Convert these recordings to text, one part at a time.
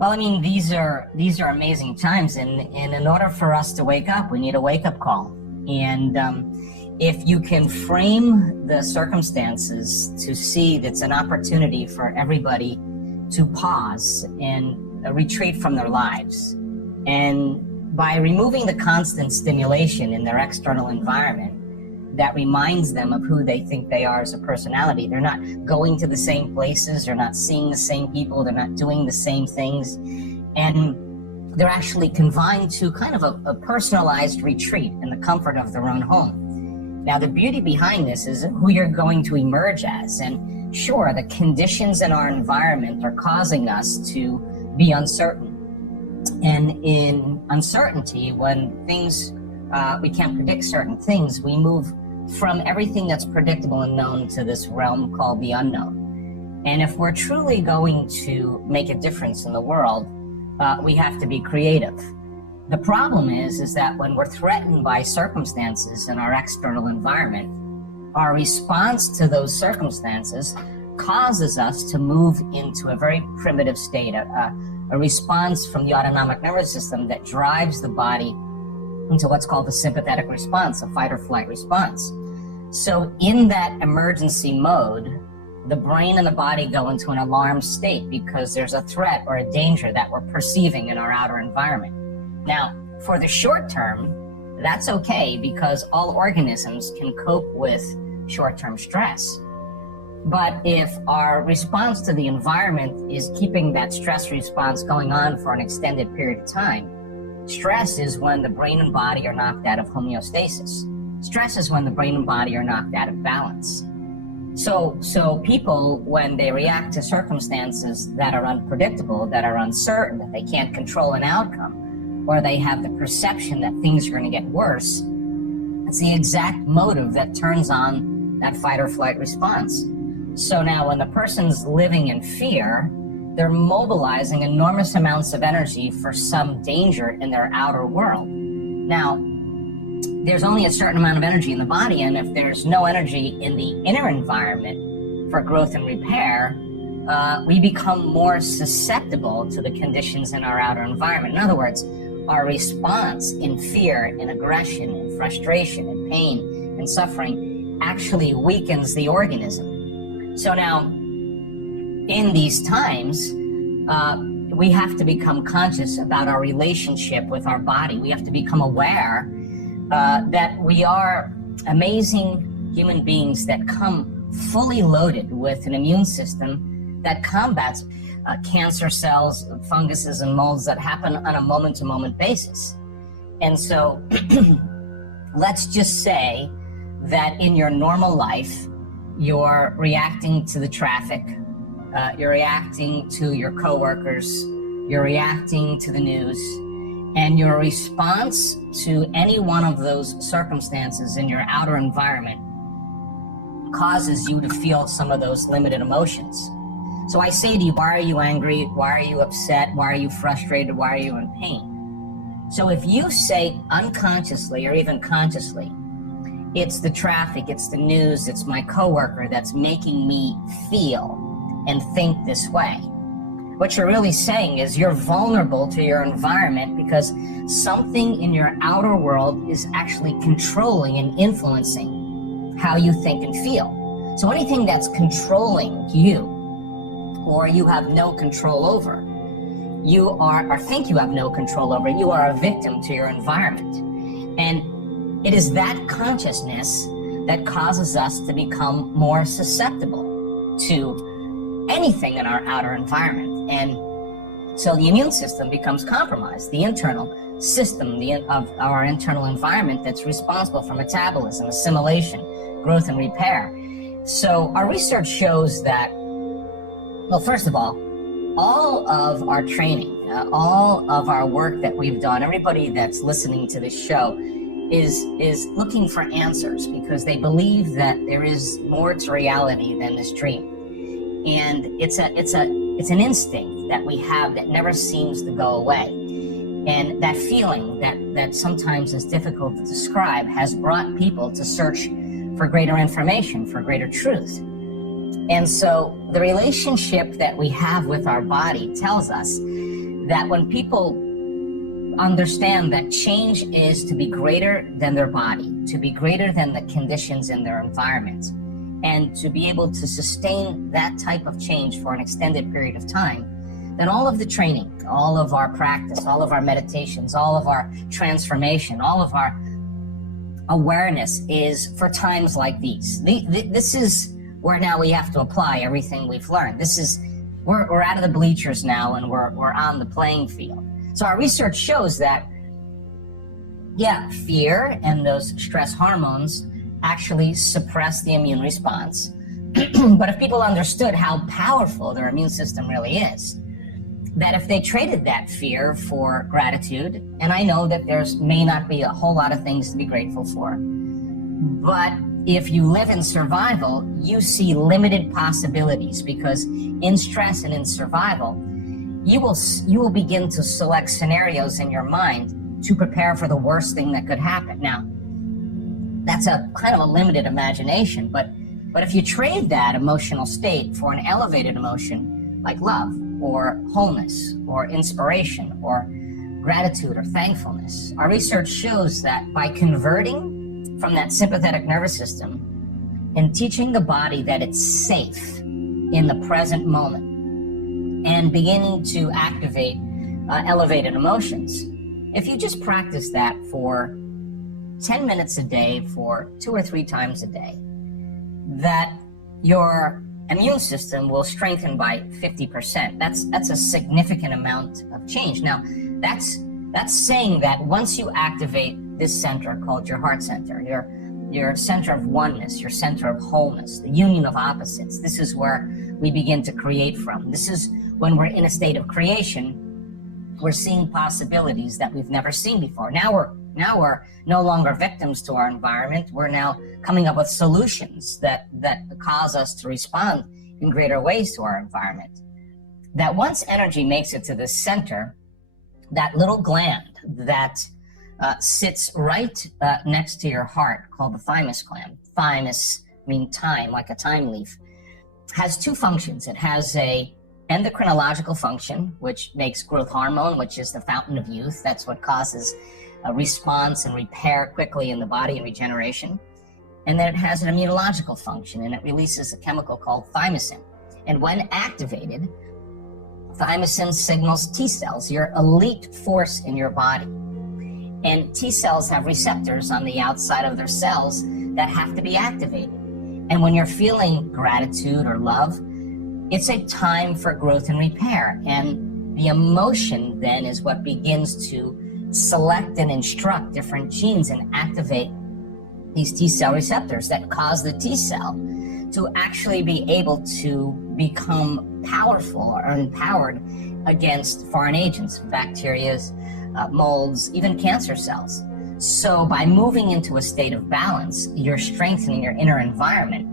Well, I mean, these are amazing times, and in order for us to wake up, we need a wake-up call. And if you can frame the circumstances to see that's an opportunity for everybody to pause and retreat from their lives, and by removing the constant stimulation in their external environment that reminds them of who they think they are as a personality. They're not going to the same places, they're not seeing the same people, they're not doing the same things, and they're actually confined to kind of a personalized retreat in the comfort of their own home. Now, the beauty behind this is who you're going to emerge as. And sure, the conditions in our environment are causing us to be uncertain. And in uncertainty, when things, we can't predict certain things, we move from everything that's predictable and known to this realm called the unknown. And if we're truly going to make a difference in the world, we have to be creative. The problem is that when we're threatened by circumstances in our external environment, our response to those circumstances causes us to move into a very primitive state, a response from the autonomic nervous system that drives the body into what's called the sympathetic response, a fight or flight response. So in that emergency mode, the brain and the body go into an alarm state because there's a threat or a danger that we're perceiving in our outer environment. Now, for the short term, that's okay because all organisms can cope with short-term stress. But if our response to the environment is keeping that stress response going on for an extended period of time, stress is when the brain and body are knocked out of homeostasis. Stress is when the brain and body are knocked out of balance. So people, when they react to circumstances that are unpredictable, that are uncertain, that they can't control an outcome, or they have the perception that things are going to get worse, it's the exact motive that turns on that fight or flight response. So now when the person's living in fear, they're mobilizing enormous amounts of energy for some danger in their outer world. Now, there's only a certain amount of energy in the body, and if there's no energy in the inner environment for growth and repair, we become more susceptible to the conditions in our outer environment. In other words, our response in fear, in aggression, in frustration, in pain, and suffering actually weakens the organism. So now, in these times, we have to become conscious about our relationship with our body. We have to become aware that we are amazing human beings that come fully loaded with an immune system that combats cancer cells, funguses, and molds that happen on a moment-to-moment basis. And so let's just say that in your normal life, you're reacting to the traffic, you're reacting to your coworkers, you're reacting to the news, and your response to any one of those circumstances in your outer environment causes you to feel some of those limited emotions. So I say to you, why are you angry? Why are you upset? Why are you frustrated? Why are you in pain? So if you say unconsciously or even consciously, it's the traffic, it's the news, it's my coworker that's making me feel and think this way, what you're really saying is you're vulnerable to your environment because something in your outer world is actually controlling and influencing how you think and feel. So anything that's controlling you or you have no control over, you are, or think you have no control over, you are a victim to your environment. And it is that consciousness that causes us to become more susceptible to anything in our outer environment. And so the immune system becomes compromised. The internal system of our internal environment that's responsible for metabolism, assimilation, growth, and repair. So our research shows that, well, first of all of our training, all of our work that we've done, everybody that's listening to this show is looking for answers because they believe that there is more to reality than this dream. And it's an instinct that we have that never seems to go away. And that feeling that sometimes is difficult to describe has brought people to search for greater information, for greater truth. And so the relationship that we have with our body tells us that when people understand that change is to be greater than their body, to be greater than the conditions in their environment, and to be able to sustain that type of change for an extended period of time, then all of the training, all of our practice, all of our meditations, all of our transformation, all of our awareness is for times like these. This is where now we have to apply everything we've learned. We're out of the bleachers now, and we're on the playing field. So our research shows that, fear and those stress hormones actually suppress the immune response. But if people understood how powerful their immune system really is, that if they traded that fear for gratitude, and I know that may not be a whole lot of things to be grateful for, but if you live in survival, you see limited possibilities, because in stress and in survival, you will begin to select scenarios in your mind to prepare for the worst thing that could happen. Now, that's a kind of a limited imagination, but if you trade that emotional state for an elevated emotion like love or wholeness or inspiration or gratitude or thankfulness, our research shows that by converting from that sympathetic nervous system and teaching the body that it's safe in the present moment, and beginning to activate elevated emotions. If you just practice that for 10 minutes a day for 2 or 3 times a day, that your immune system will strengthen by 50%. That's a significant amount of change. Now, that's saying that once you activate this center called your heart center, your center of oneness, your center of wholeness, the union of opposites, this is where we begin to create from. This is when we're in a state of creation, we're seeing possibilities that we've never seen before. Now we're no longer victims to our environment. We're now coming up with solutions that cause us to respond in greater ways to our environment. That once energy makes it to the center, that little gland that sits right next to your heart, called the thymus gland. Thymus mean time, like a time leaf, has 2 functions. It has a endocrinological function, which makes growth hormone, which is the fountain of youth. That's what causes a response and repair quickly in the body and regeneration. And then it has an immunological function, and it releases a chemical called thymosin. And when activated, thymosin signals T cells, your elite force in your body. And T cells have receptors on the outside of their cells that have to be activated. And when you're feeling gratitude or love, it's a time for growth and repair. And the emotion then is what begins to select and instruct different genes and activate these T cell receptors that cause the T cell to actually be able to become powerful or empowered against foreign agents, bacteria, molds, even cancer cells. So by moving into a state of balance, you're strengthening your inner environment.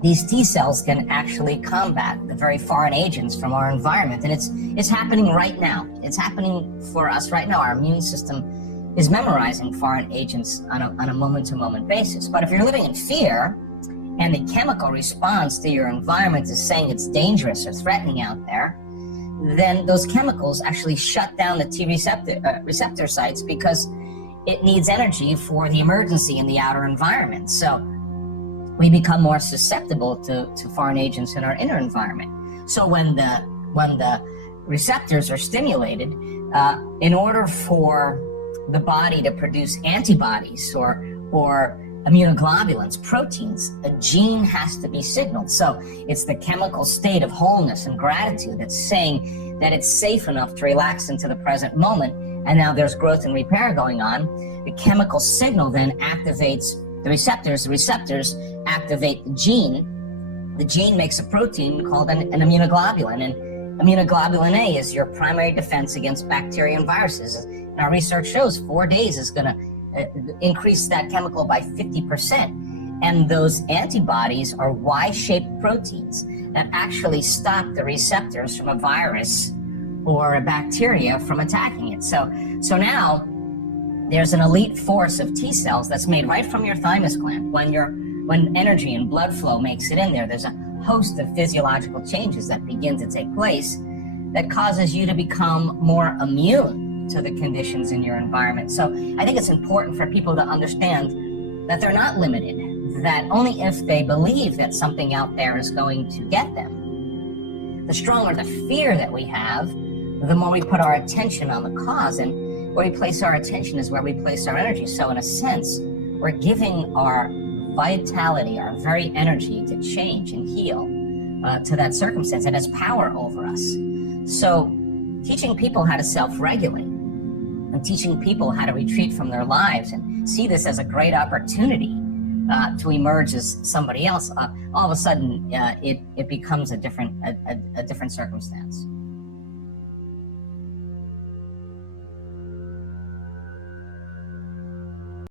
These T cells can actually combat the very foreign agents from our environment. And it's happening right now. It's happening for us right now. Our immune system is memorizing foreign agents on a moment-to-moment basis. But if you're living in fear and the chemical response to your environment is saying it's dangerous or threatening out there, then those chemicals actually shut down the T receptor sites, because it needs energy for the emergency in the outer environment. So we become more susceptible to foreign agents in our inner environment. So when the receptors are stimulated, in order for the body to produce antibodies or immunoglobulins, proteins, a gene has to be signaled. So it's the chemical state of wholeness and gratitude that's saying that it's safe enough to relax into the present moment. And now there's growth and repair going on. The chemical signal then activates the receptors. The receptors activate the gene. The gene makes a protein called an immunoglobulin. And immunoglobulin A is your primary defense against bacteria and viruses. And our research shows 4 days is going to increase that chemical by 50%. And those antibodies are Y-shaped proteins that actually stop the receptors from a virus or a bacteria from attacking it. So now there's an elite force of T cells that's made right from your thymus gland. When energy and blood flow makes it in there, there's a host of physiological changes that begin to take place that causes you to become more immune to the conditions in your environment. So I think it's important for people to understand that they're not limited, that only if they believe that something out there is going to get them. The stronger the fear that we have, the more we put our attention on the cause, and where we place our attention is where we place our energy. So in a sense, we're giving our vitality, our very energy to change and heal to that circumstance. It has power over us. So teaching people how to self-regulate and teaching people how to retreat from their lives and see this as a great opportunity to emerge as somebody else, all of a sudden it becomes a different circumstance.